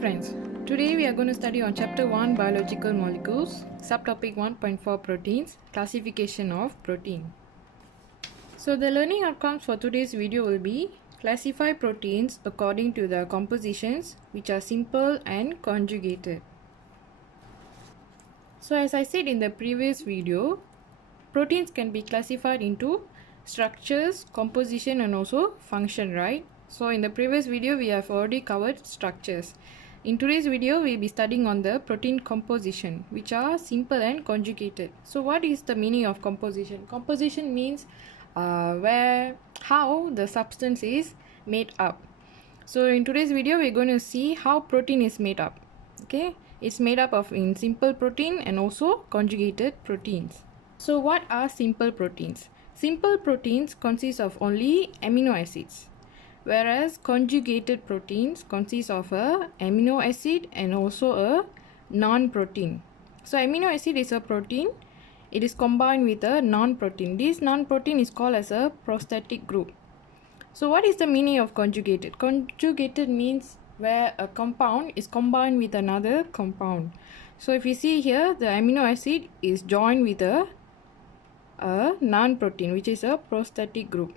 friends, today we are going to study on chapter 1 biological molecules, subtopic 1.4 proteins, classification of protein. So the learning outcomes for today's video will be classify proteins according to their compositions which are simple and conjugated. So as I said in the previous video, proteins can be classified into structures, composition and also function, right? So in the previous video we have already covered structures. In today's video we will be studying on the protein composition, which are simple and conjugated. So what is the meaning of composition? Composition means how the substance is made up. So in today's video we are going to see how protein is made up. Okay, it's made up of in simple protein and also conjugated proteins. So what are simple proteins? Simple proteins consist of only amino acids, whereas conjugated proteins consist of a amino acid and also a non-protein. So amino acid is a protein. It is combined with a non-protein. This non-protein is called as a prosthetic group. So what is the meaning of conjugated? Conjugated means where a compound is combined with another compound. So if you see here, the amino acid is joined with a non-protein, which is a prosthetic group.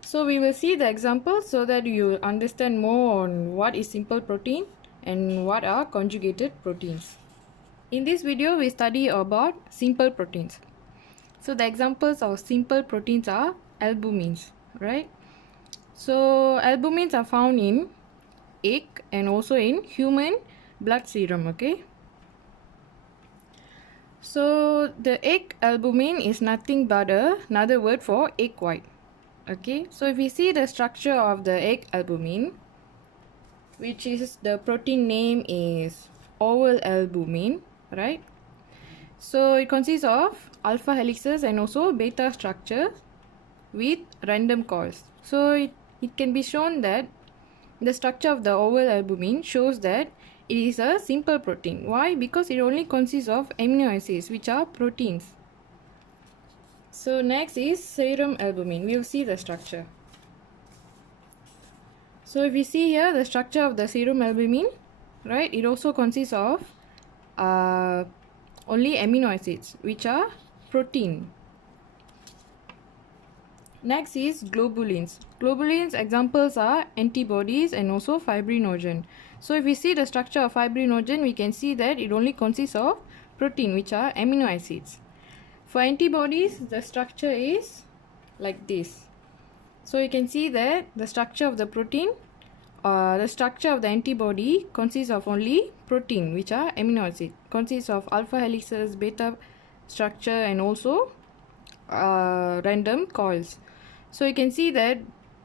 So we will see the examples so that you will understand more on what is simple protein and what are conjugated proteins. In this video we study about simple proteins. So the examples of simple proteins are albumins, right? So albumins are found in egg and also in human blood serum, okay? So the egg albumin is nothing but another word for egg white. Okay, so if we see the structure of the egg albumin, which is the protein name is oval albumin, right? So it consists of alpha helices and also beta structures with random coils. So it can be shown that the structure of the oval albumin shows that it is a simple protein. Why? Because it only consists of amino acids, which are proteins. So next is serum albumin. We will see the structure. So if we see here the structure of the serum albumin, right, it also consists of only amino acids, which are protein. Next is globulins. Globulins examples are antibodies and also fibrinogen. So if we see the structure of fibrinogen, we can see that it only consists of protein, which are amino acids. For antibodies, the structure is like this. So you can see that the structure of the protein, the structure of the antibody consists of only protein, which are amino acids. Consists of alpha helices, beta structure and also random coils. So you can see that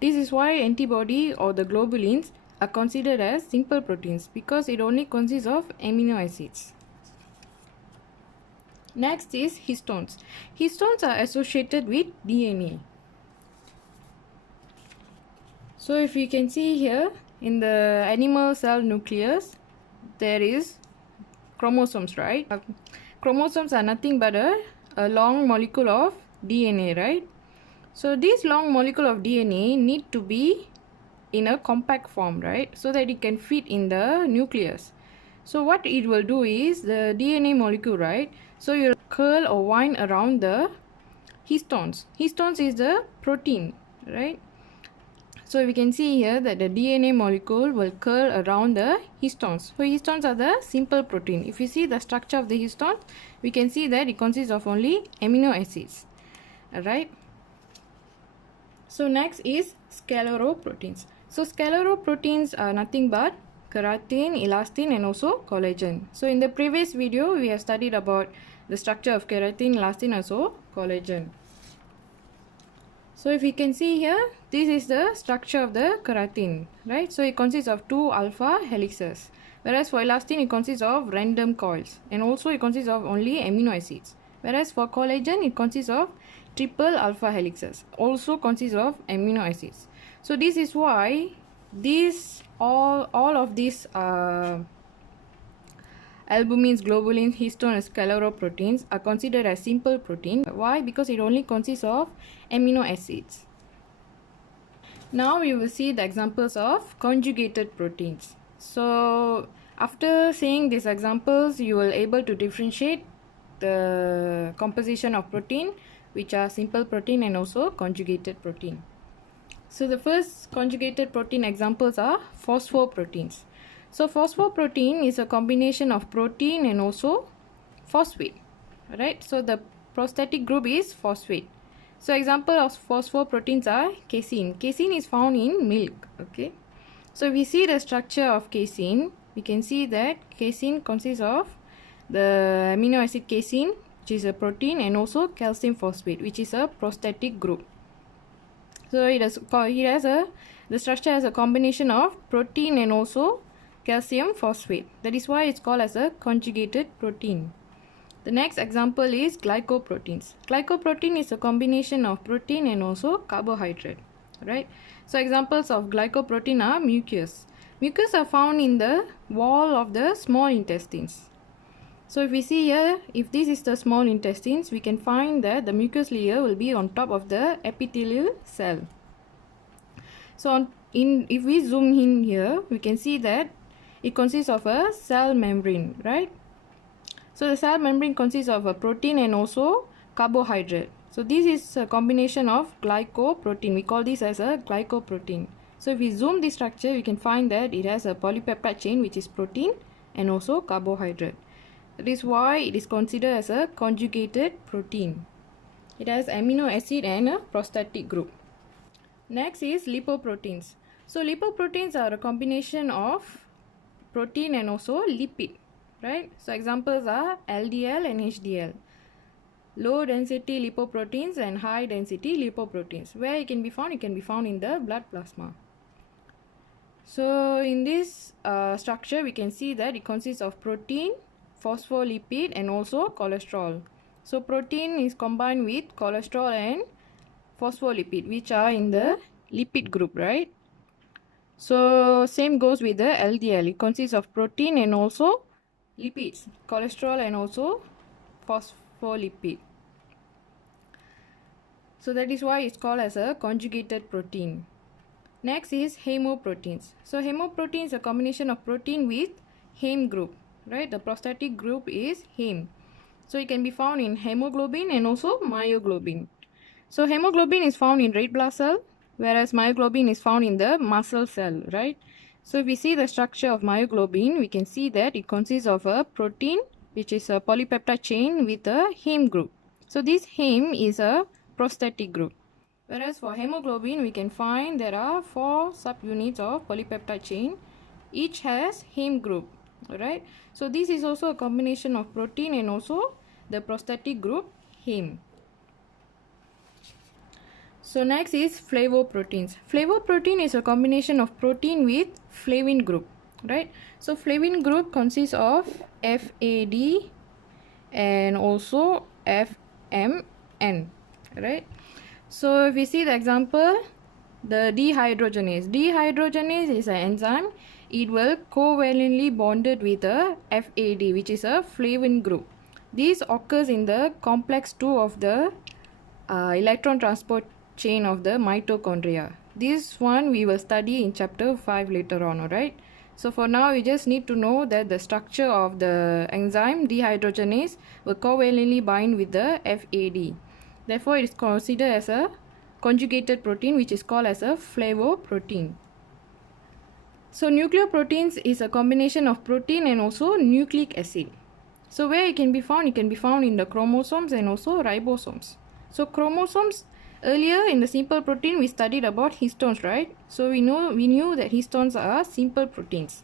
this is why antibody or the globulins are considered as simple proteins, because it only consists of amino acids. Next is histones. Histones are associated with DNA. So if you can see here in the animal cell nucleus, there is chromosomes, right? Chromosomes are nothing but a long molecule of DNA, right? So this long molecule of DNA need to be in a compact form, right? So that it can fit in the nucleus. So what it will do is the DNA molecule, right? So you'll curl or wind around the histones. Histones is the protein, right? So we can see here that the DNA molecule will curl around the histones. So histones are the simple protein. If you see the structure of the histone, we can see that it consists of only amino acids. Alright. So next is sceleroproteins. So sceleroproteins are nothing but keratin, elastin and also collagen. So in the previous video we have studied about the structure of keratin, elastin and also collagen. So if you can see here, this is the structure of the keratin, right? So it consists of 2 alpha helices, whereas for elastin it consists of random coils and also it consists of only amino acids, whereas for collagen it consists of triple alpha helices, also consists of amino acids. So this is why all of these albumins, globulins, histones and sceleroproteins are considered as simple protein. Why? Because it only consists of amino acids. Now we will see the examples of conjugated proteins. So after seeing these examples, you will able to differentiate the composition of protein, which are simple protein and also conjugated protein. So the first conjugated protein examples are phosphoproteins. So phosphoprotein is a combination of protein and also phosphate, right? So the prosthetic group is phosphate. So example of phosphoproteins are casein. Casein is found in milk, okay? So if we see the structure of casein, we can see that casein consists of the amino acid casein, which is a protein, and also calcium phosphate, which is a prosthetic group. So the structure has a combination of protein and also calcium phosphate. That is why it's called as a conjugated protein. The next example is glycoproteins. Glycoprotein is a combination of protein and also carbohydrate, right? So examples of glycoprotein are mucus. Mucus are found in the wall of the small intestines. So if we see here, if this is the small intestines, we can find that the mucus layer will be on top of the epithelial cell. So if we zoom in here, we can see that it consists of a cell membrane, right? So the cell membrane consists of a protein and also carbohydrate. So this is a combination of glycoprotein. We call this as a glycoprotein. So if we zoom this structure, we can find that it has a polypeptide chain, which is protein and also carbohydrate. That is why it is considered as a conjugated protein. It has amino acid and a prosthetic group. Next is lipoproteins. So lipoproteins are a combination of protein and also lipid, right? So examples are LDL and HDL. Low density lipoproteins and high density lipoproteins. Where it can be found? It can be found in the blood plasma. So in this structure, we can see that it consists of protein, phospholipid and also cholesterol. So protein is combined with cholesterol and phospholipid, which are in the lipid group, right? So same goes with the LDL. It consists of protein and also lipids, cholesterol and also phospholipid. So that is why it's called as a conjugated protein. Next is hemoproteins. So hemoprotein is a combination of protein with heme group, right? The prosthetic group is heme. So it can be found in hemoglobin and also myoglobin. So hemoglobin is found in red blood cell, whereas myoglobin is found in the muscle cell, right? So if we see the structure of myoglobin, we can see that it consists of a protein, which is a polypeptide chain with a heme group. So this heme is a prosthetic group. Whereas for hemoglobin, we can find there are 4 subunits of polypeptide chain. Each has heme group, alright? So this is also a combination of protein and also the prosthetic group heme. So next is flavoproteins. Flavoprotein is a combination of protein with flavin group, right? So flavin group consists of FAD and also FMN, right? So if we see the example, the dehydrogenase. Dehydrogenase is an enzyme. It will covalently bonded with a FAD, which is a flavin group. This occurs in the complex 2 of the electron transport chain of the mitochondria. This one we will study in chapter 5 later on, alright? So for now, we just need to know that the structure of the enzyme dehydrogenase will covalently bind with the FAD. Therefore, it is considered as a conjugated protein, which is called as a flavoprotein. So nucleoproteins is a combination of protein and also nucleic acid. So where it can be found? It can be found in the chromosomes and also ribosomes. So chromosomes, earlier in the simple protein we studied about histones, right? So we knew that histones are simple proteins.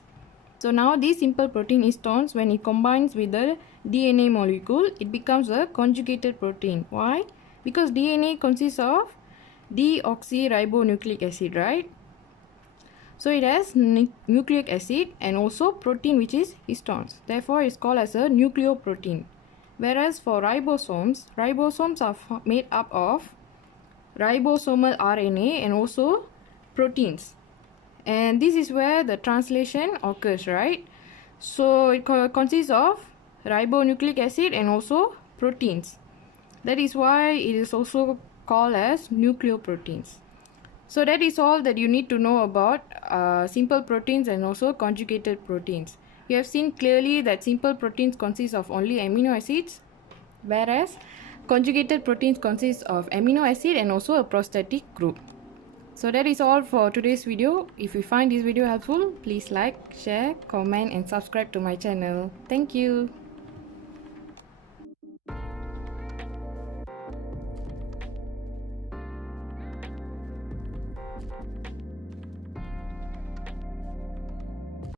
So now these simple protein histones, when it combines with the DNA molecule, it becomes a conjugated protein. Why? Because DNA consists of deoxyribonucleic acid, right? So it has nucleic acid and also protein, which is histones. Therefore, it's called as a nucleoprotein. Whereas for ribosomes, ribosomes are made up of ribosomal RNA and also proteins. And this is where the translation occurs, right? So it consists of ribonucleic acid and also proteins. That is why it is also called as nucleoproteins. So that is all that you need to know about simple proteins and also conjugated proteins. You have seen clearly that simple proteins consist of only amino acids, whereas conjugated proteins consist of amino acid and also a prosthetic group. So that is all for today's video. If you find this video helpful, please like, share, comment and subscribe to my channel. Thank you.